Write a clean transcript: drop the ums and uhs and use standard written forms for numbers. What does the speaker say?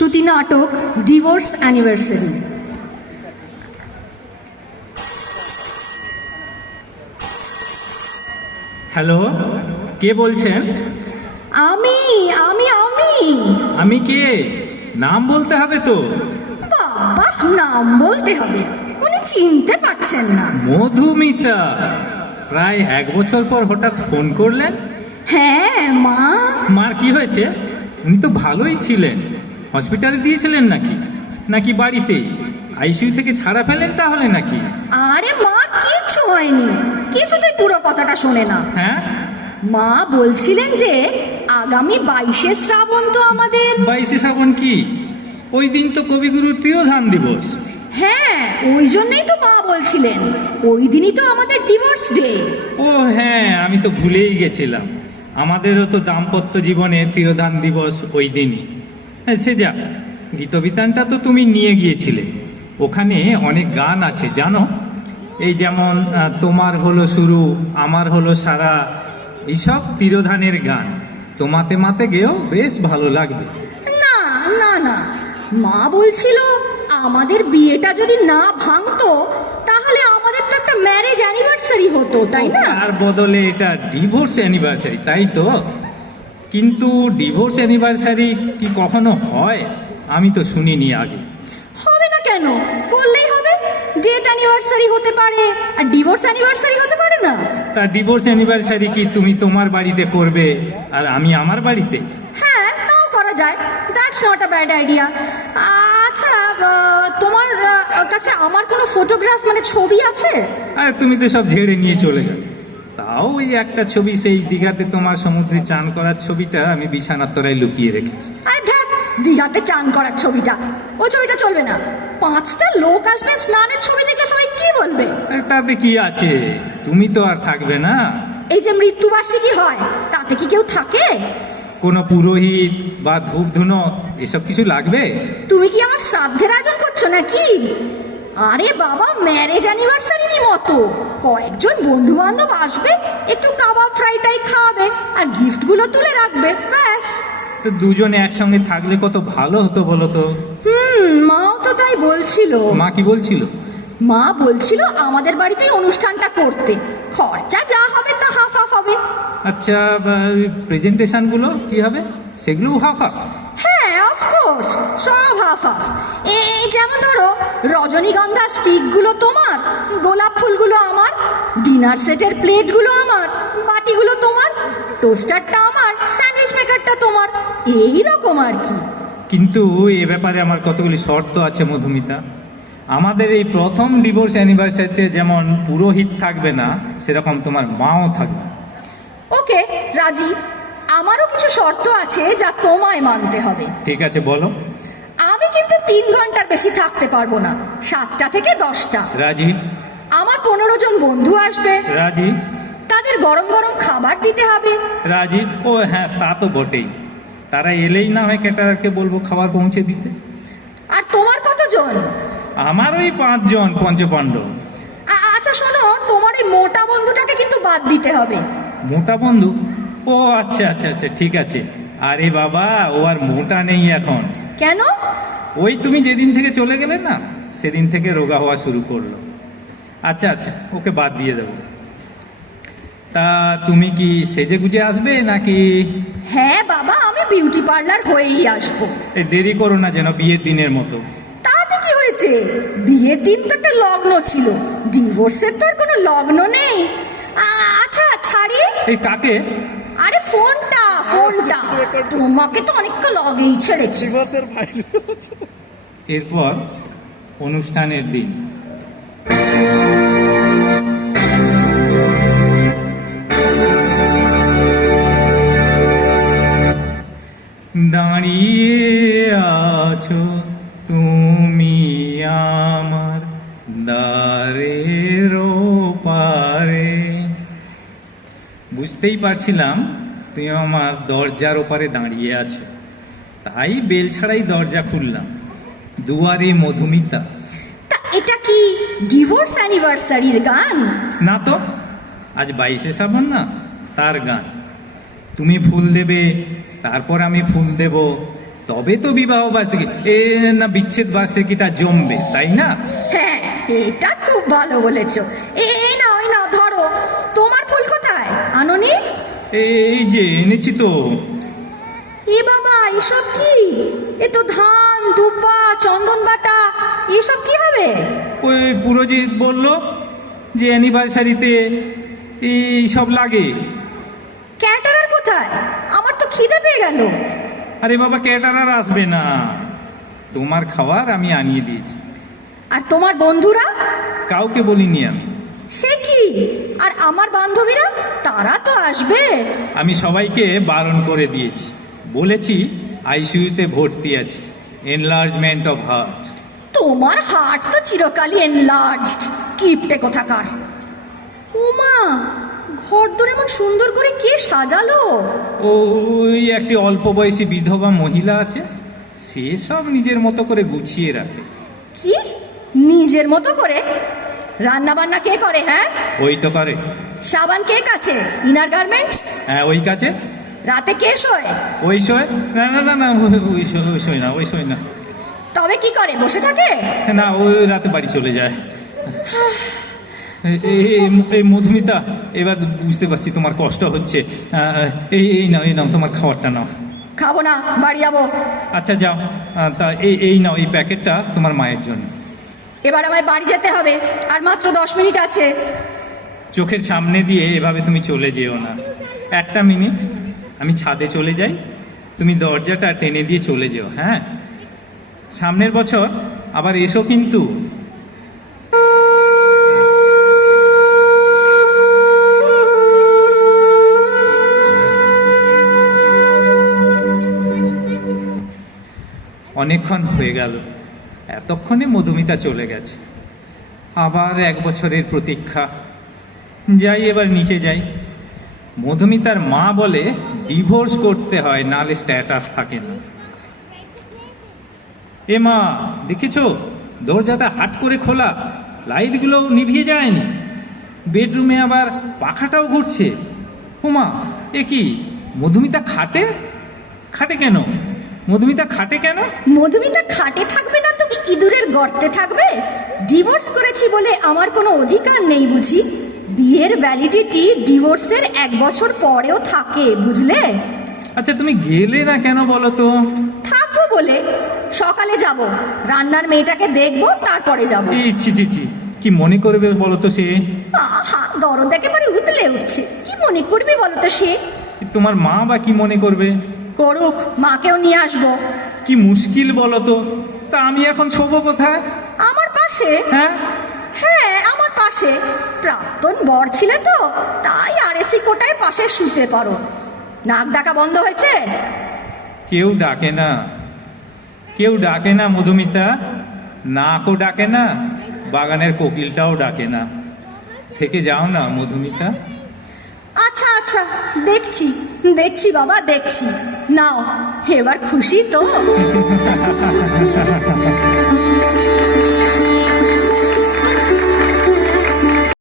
শ্রুতি নাটক divorce anniversary. Hello, কে বলছেন? আমি আমি আমি আমি কে? নাম বলতে হবে তো। বাবা, নাম বলতে হবে, উনি চিনতে পারছেন না। মধুমিতা, প্রায় 1 বছর পর হঠাৎ ফোন করলেন। হ্যাঁ মা। মার কি হয়েছে? উনি তো ভালোই ছিলেন। হসপিটালে দিয়েছিলেন নাকি নাকি বাড়িতেই? আইসিইউ থেকে ছাড়া পেলেন তাহলে নাকি? আরে মা, কিচ্ছু হয়নি, কিছুতেই পুরো কথাটা শোনে না। হ্যাঁ, মা বলছিলেন যে আগামী 22শে শ্রাবণ তো আমাদের। 22শে শ্রাবণ কি? ওই দিন তো কবিগুরুর তিরোধান দিবস। হ্যাঁ, ওই জন্যই তো মা বলছিলেন ওই দিনই তো আমাদের ডিভোর্স ডে। ও হ্যাঁ, আমি তো ভুলেই গেছিলাম। আমাদেরও তো দাম্পত্য জীবনের তিরোধান দিবস ওই দিনই। হ্যাঁ, সে যা, গীতবিতানটা তো তুমি নিয়ে গিয়েছিলে। ওখানে অনেক গান আছে জানো, এই যেমন তোমার হলো শুরু, আমার হলো সারা, এইসব তিরোধানের গান। তোমাতে মাতে গেয়েও বেশ ভালো লাগবে। না না না, মা বলছিল আমাদের বিয়েটা যদি না ভাঙতো তাহলে আমাদের তো একটা ম্যারেজ অ্যানিভার্সারি হতো, তাই না? তার বদলে এটা ডিভোর্স অ্যানিভার্সারি, তাই তো? কিন্তু ডিভোর্স অ্যানিভার্সারি কি কখনো হয়? আমি তো শুনিনি আগে। হবে না কেন? করলেই হবে। ডেথ অ্যানিভার্সারি হতে পারে আর ডিভোর্স অ্যানিভার্সারি হতে পারে না? তা ডিভোর্স অ্যানিভার্সারি কি তুমি তোমার বাড়িতে করবে আর আমি আমার বাড়িতে? হ্যাঁ, তাও করা যায়। That's not a bad idea. আচ্ছা, তোমার কাছে আমার কোনো ফটোগ্রাফ মানে ছবি আছে? আরে তুমি তো সব ঝেড়ে নিয়ে চলে গেলে। তাও ওই একটা ছবি, সেই দীঘাতে তোমার সমুদ্রে চান করার ছবিটা আমি বিছানার তলায় লুকিয়ে রেখেছি। আরে ধ্যাৎ, দীঘাতে চান করার ছবিটা, ওই ছবিটা চলবে না। 5টা লোক আসবে, স্নানের ছবি দেখে সবাই কি বলবে? আরে তাতে কি আছে, তুমি তো আর থাকবে না। এই যে মৃত্যুবার্ষিকী হয়, তাতে কি কেউ থাকে? কোনো পুরোহিত বা ধূপ ধুনো এসব কিছু লাগবে? তুমি কি আমার শ্রাদ্ধের আয়োজন করছো নাকি? আরে বাবা, ম্যারেজ অ্যানিভার্সারিরই মতো কয়েকজন বন্ধু বান্ধব আসবে, একটু কাবাব ফ্রাইটাই খাওয়াবে আর গিফটগুলো তুলে রাখবে, ব্যাস। তো দুজনে একসঙ্গে থাকলে কত ভালো হতো বলো তো। মাও তো তাই বলছিল। মা কি বলছিল? মা বলছিল আমাদের বাড়িতেই অনুষ্ঠানটা করতে, খরচা যা হবে তা হাফ হাফ হবে। আচ্ছা, প্রেজেন্টেশনগুলো কি হবে? সেগুলোও হাফ হাফ? হ্যাঁ, অফকোর্স, সব হাফ হাফ। এই যেমন ধরো, রজনীগন্ধা স্টিকগুলো তোমার, গোলাপ ফুলগুলো আমার, ডিনার সেটের প্লেটগুলো আমার, বাটিগুলো তোমার, টোস্টারটা আমার, স্যান্ডউইচ মেকারটা তোমার, এই রকম আর কি। কিন্তু এ ব্যাপারে আমার কতগুলি শর্ত আছে মধুমিতা। আমাদের এই প্রথম ডিভোর্স অ্যানিভার্সারিতে যেমন পুরোহিত থাকবে না, সেরকম তোমার মাও থাকবে। ওকে, রাজি। আমারও কিছু শর্ত আছে যা তোমায় মানতে হবে। ঠিক আছে, বলো। আমি কিন্তু 3 ঘন্টার বেশি থাকতে পারবো না, 7টা থেকে 10টা। রাজি। আমার 15 জন বন্ধু আসবে, রাজি। তাদের গরম গরম খাবার দিতে হবে। রাজি। ও হ্যাঁ, তা তো বটেই। তারা এলেই না হয় ক্যাটারারকে বলবো খাবার পৌঁছে দিতে। আর তোমার কতজন? আমার ওই 5 জন পঞ্চপাণ্ডব। আচ্ছা শোনো, তোমার এই মোটা বন্ধুটাকে কিন্তু বাদ দিতে হবে। মোটা বন্ধু? ও আচ্ছা আচ্ছা আচ্ছা, ঠিক আছে। আরে বাবা, ও আর মোটা নেই এখন। কেন? ওই তুমি যেদিন থেকে চলে গেলে না, সেদিন থেকে রোগা হওয়া শুরু করলো। আচ্ছা আচ্ছা, ওকে বাদ দিয়ে দেবো। তা তুমি কি সেজে গুজে আসবে নাকি? হ্যাঁ বাবা, আমি বিউটি পার্লার হয়েই আসবো। এই দেরি করো না যেন বিয়ের দিনের মতো। তাতে কি হয়েছে? বিয়ের দিন তো একটা লগ্ন ছিল, ডিভোর্সের তো আর কোনো লগ্ন নেই। আচ্ছা ছাড়ি। এই কাকে? আরে ফোনটা ফোনটা, তোমাকে তো অনেকটা লগেই ছেড়েছি। এরপর অনুষ্ঠানের দিন। দাঁড়িয়ে আছো তুমি আমার দ্বারের ওপারে। বুঝতেই পারছিলাম তুমি আমার দরজার ওপারে দাঁড়িয়ে আছো, তাই বেল ছাড়াই দরজা খুললাম। দুয়ারে মধুমিতা। তা এটা কি ডিভোর্স অ্যানিভার্সারির গান? না তো, আজ 22শে শ্রাবণ না, তার গান। তুমি ফুল দেবে, তারপর আমি ফুল দেব, তবে তো বিবাহ বার্ষিকী না বিচ্ছেদ বার্ষিকীটা জমবে, তাই না? হ্যাঁ, এটা খুব ভালো বলেছো। এই নাও ধরো। তোমার ফুল কোথায় আনোনি? এই যে এনেছি তো। এ বাবা, এসব কি? এ তো ধান, দুব্বা, চন্দন বাটা, এসব কি হবে? ওই পুরোহিত বলল যে অ্যানিভার্সারিতে এই সব লাগে। ক্যাটারার কোথায়? আমার তো খিদে পেয়ে গেল। আরে বাবা, ক্যাটারার আসবে না, তোমার খাবার আমি আনিয়ে দিয়েছি। আর তোমার বন্ধুরা? কাউকে বলিনি আমি। সে কি? আর আমার বান্ধবীরা, তারা তো আসবে। আমি সবাইকে বারণ করে দিয়েছি, বলেছি আইসিইউতে ভর্তি আছি, এনলার্জমেন্ট অফ হার্ট। তোমার হার্ট তো চিরকালই এনলার্জড, কিপটে কোথাকার। ওমা, ঘর দোর এমন সুন্দর করে কে সাজালো? ওই একটি অল্প বয়সী বিধবা মহিলা আছে, সে সব নিজের মতো করে গুছিয়ে রাখে। কি নিজের মতো করে? রান্না বান্না কে করে? হ্যাঁ, ওই তো করে। সাবান কে কাচে? Inner garments? হ্যাঁ, ওই কাছে। রাতে কে শোয়? ওই শোয় না, না না না, ওই শোয় না। তবে কি করে? বসে থাকে? না, ওই রাতে বাড়ি চলে যায়। এই মধুমিতা, এবার বুঝতে পারছি তোমার কষ্ট হচ্ছে। এই নাও তোমার খাবারটা নাও। খাবো না, বাড়ি যাবো। আচ্ছা যাও, তা এই নাও, এই প্যাকেটটা তোমার মায়ের জন্য। এবার আমায় বাড়ি যেতে হবে, আর মাত্র 10 মিনিট আছে। চোখের সামনে দিয়ে এভাবে তুমি চলে যেও না। একটা মিনিট, আমি ছাদে চলে যাই, তুমি দরজাটা টেনে দিয়ে চলে যেও। হ্যাঁ, সামনের বছর আবার এসো কিন্তু। অনেকক্ষণ হয়ে গেল, এতক্ষণে মধুমিতা চলে গেছে। আবার 1 বছরের প্রতীক্ষা। যাই, এবার নিচে যাই। মধুমিতার মা বলে ডিভোর্স করতে হয়, নালে স্ট্যাটাস থাকে না। এ মা, দেখেছো দরজাটা হাট করে খোলা, লাইটগুলো নিভিয়ে যায়নি, বেডরুমে আবার পাখাটাও ঘুরছে। হুমা, এ কি? মধুমিতা খাটে? খাটে কেন? মধুমিতা খাটে কেন? মধুমিতা খাটে থাকবে না তো কি ইঁদুরের গর্তে থাকবে? ডিভোর্স করেছি বলে আমার কোনো অধিকার নেই বুঝি? বিয়ের ভ্যালিডিটি ডিভোর্সের 1 বছর পরেও থাকে, বুঝলে? আচ্ছা, তুমি গেলে না কেন বলো তো? থাকবো বলে। সকালে যাব, রান্নার মেয়েটাকে দেখবো, তারপরে যাব। এই ছি, কি মনে করবে বলো তো সে? আহা, দরদ একেবারে উতলে উঠছে। কি মনে করবে বলো তো সে? তোমার মা বা কি মনে করবে? করুক, মাকেও নিয়ে আসবো। কি মুশকিল বলো তো। তা আমি এখন শোবো কোথায়? আমার পাশে। হ্যাঁ হ্যাঁ, আমার পাশে। প্রাক্তন বর ছিলে তো, তাই আরএসি কোটায় পাশে শুতে পারো। নাক ডাকা বন্ধ হয়েছে? কেউ ডাকে না, কেউ ডাকে না মধুমিতা। নাকও ডাকে না, বাগানের কোকিলটাও ডাকে না। থেকে যাও না মধুমিতা। আচ্ছা আচ্ছা, দেখছি বাবা, দেখছি। নাও, এবার খুশি তো?